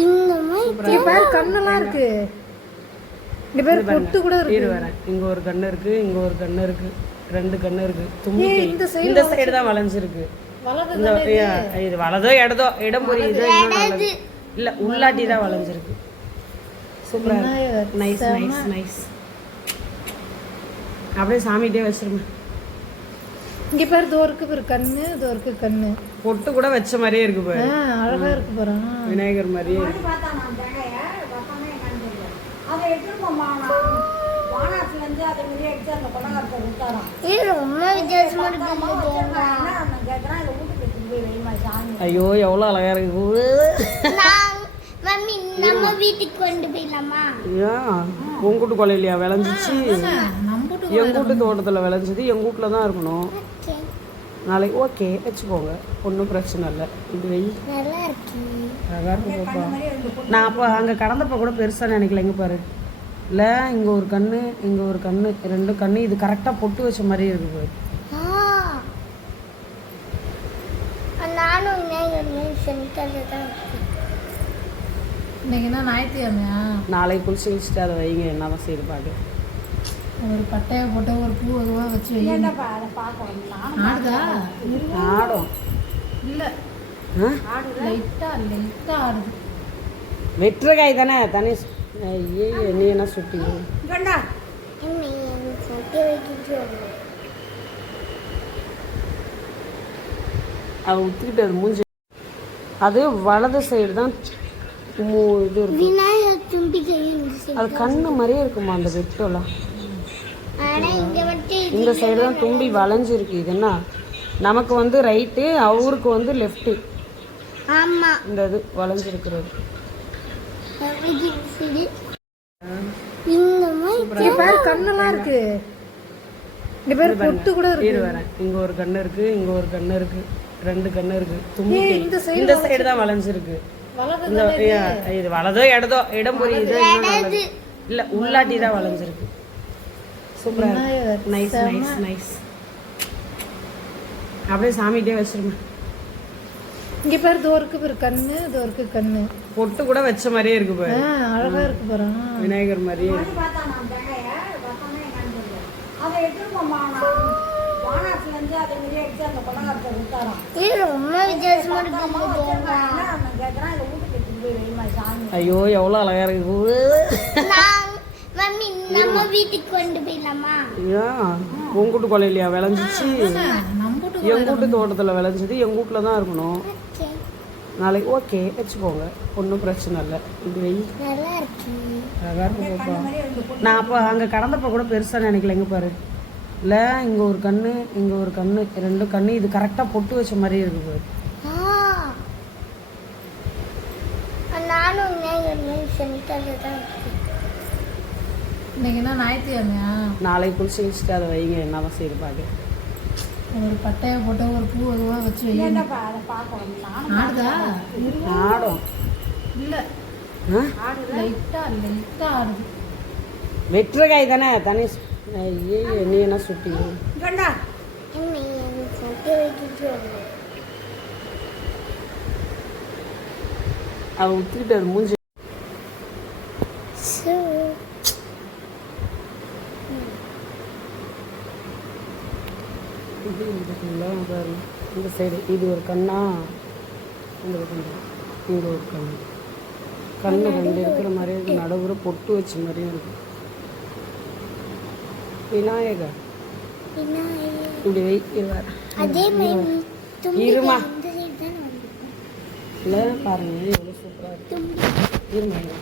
இந்த மாதிரி இங்க பாரு கண்ணெல்லாம் இருக்கு. இந்த பேர் பொட்டு கூட இருக்கு. இரு வரேன். இங்க ஒரு கண்ணு இருக்கு இங்க ஒரு கண்ணு இருக்கு ரெண்டு கண்ணு இருக்கு. தும்பி. இந்த சைடு தான் வளைஞ்சிருக்கு வலது இந்த ஏ- இது? வலதோ இடதோ இடம் புரியுது இல்ல உள்ளாட்டி தான் வளைஞ்சிருக்கு சூப்பரா விநாயகர், நைஸ் நைஸ் நைஸ் அப்படியே சாமிகிட்டே வச்சிருங்க. இங்க பேர் தோ இருக்கு பேர் கண்ணு தோ இருக்கு கண்ணு. பொட்டு கூட வச்ச மாதிரியே இருக்கு பாரு. அழகா இருக்கு பாரு. விநாயகர் மாதிரியே ஐயோ எவ்வளவு அழகா இருக்கு. நான் மம்மி நம்ம வீட்டுக்கு கொண்டு போயிடலாமா? ஏன் உங்க வீட்டு கொலையிலையா விளைஞ்சிச்சு. நம்புட்டு எங்க வீட்டு தோட்டத்துல விளைஞ்சது எங்க வீட்டுல தான் இருக்கணும். ஓகே. நாளைக்கு ஓகே வச்சுக்கோங்க. ஒன்றும் பிரச்சனை இல்லை. இது வெய் நல்லா இருக்கு. அழகா இருக்கு பாப்பா. நான் அப்போ அங்கே கடந்தப்ப கூட பெருசாக நினைக்கல இங்கே பாரு. இல்லை இங்கே ஒரு கண்ணு இங்கே ஒரு கண்ணு ரெண்டு கண்ணு இது கரெக்டாக பொட்டு வச்ச மாதிரி இருக்கு பாரு. ஆ. நானும் விநாயகர் சென்டரில் தான் இருக்கேன். இன்னைக்கு என்ன ஞாயிற்றுக்கிழமையா? நாளைக்கு குளிச்சு வச்சுட்டு அதை வைங்க என்ன தான் செய்து பார்க்க ஒரு பட்டையை போட்டு ஒரு பூ அதுவா வச்சு ஆடுதா? ஆடும். இல்ல. ஆ? லைட்டா லைட்டா ஆடுது. வெட்டுறகாய் தானே தனி ஐயே நீ என்ன சுட்டி? அவள் ஊற்றிக்கிட்டு அது மூஞ்சி அது வலது சைடு தான் மூ இது இருக்கும். அது கண்ணு மாதிரியே இருக்குமா அந்த வெட்டோலாம் இந்த சைடு தான் தும்பி வளைஞ்சிருக்கு. இது என்ன? நமக்கு வந்து ரைட்டு அவருக்கு வந்து லெஃப்ட்டு ஆமா. இந்த இது வளைஞ்சிருக்கிறது. கண்ணெல்லாம் இருக்கு. இந்த பேர் பொட்டு கூட இருக்கு. வரேன் இங்க ஒரு கண்ணு இருக்கு இங்க ஒரு கண்ணு இருக்கு ரெண்டு கண்ணு இருக்கு. தும்பி. இந்த சைடு தான் வளைஞ்சிருக்கு. இது? வலதோ இடதோ இடம் புரியுது இல்ல உள்ளாட்டி தான் வளைஞ்சிருக்கு. சூப்பரா விநாயகர், நைஸ் நைஸ் நைஸ் அப்படியே சாமிகிட்டே வச்சிருங்க. இங்க பேர் தோ இருக்கு பேர் கண்ணு தோ இருக்கு கண்ணு. பொட்டு கூட வச்ச மாதிரியே இருக்கு பாரு. அழகா இருக்கு பாரு ஆ. விநாயகர் மாதிரியே ஐயோ எவ்வளவு அழகா இருக்கு. மம்மி நம்ம வீட்டுக்கு கொண்டு போயிடலாமா? ஏன் உங்க வீட்டு கொலையிலையா விளைஞ்சிச்சு. எங்க வீட்டு தோட்டத்துல விளைஞ்சது. எங்க வீட்டுல தான் இருக்கணும். ஓகே. நாளைக்கு ஓகே வச்சுக்கோங்க. ஒன்றும் பிரச்சனை இல்லை. இது வெய் நல்லா இருக்கு. அழகா இருக்கு பாப்பா. நான் அப்போ அங்கே கடந்தப்ப கூட பெருசாக நினைக்கல. இங்கே பாரு. இல்லை இங்கே ஒரு கண்ணு இங்கே ஒரு கண்ணு ரெண்டு கண்ணு. இது கரெக்டாக பொட்டு வச்ச மாதிரி இருக்கு பாரு. ஆ. நானும் விநாயகர் சென்டரில் தான் இருக்கேன் இன்னைக்கு என்ன ஞாயிற்றுக்கிழமையா? நாளைக்கு குளிச்சு வச்சுட்டு அதை வைங்க என்ன தான் செய்து பார்க்க ஒரு பட்டையை போட்டு ஒரு பூ அதுவா வச்சு வைங்க. ஆடுதா? ஆடும். இல்ல. ஆ? லைட்டா லைட்டா ஆடுது. வெட்டுறகாய் தானே தனி ஐயே நீ என்ன சுட்டி? அவள் ஊற்றிக்கிட்டு அது மூஞ்சி இது இந்த கண்ணெலாம் பாரு இந்த சைடு இது ஒரு கண்ணா? இந்த பாரு. இங்க ஒரு கண்ணு. கண்ணு ரெண்டு இருக்கிற மாதிரியே இருக்கு. நடுவுற பொட்டு வச்ச மாதிரியும் இருக்கு. விநாயகர். இப்படி வை இருவார் அதே மாதிரி தும்பி இருமா. இல்லை பாருங்க. எவ்வளோ சூப்பராக இருக்கு. தும்பி. இருமா இருமா.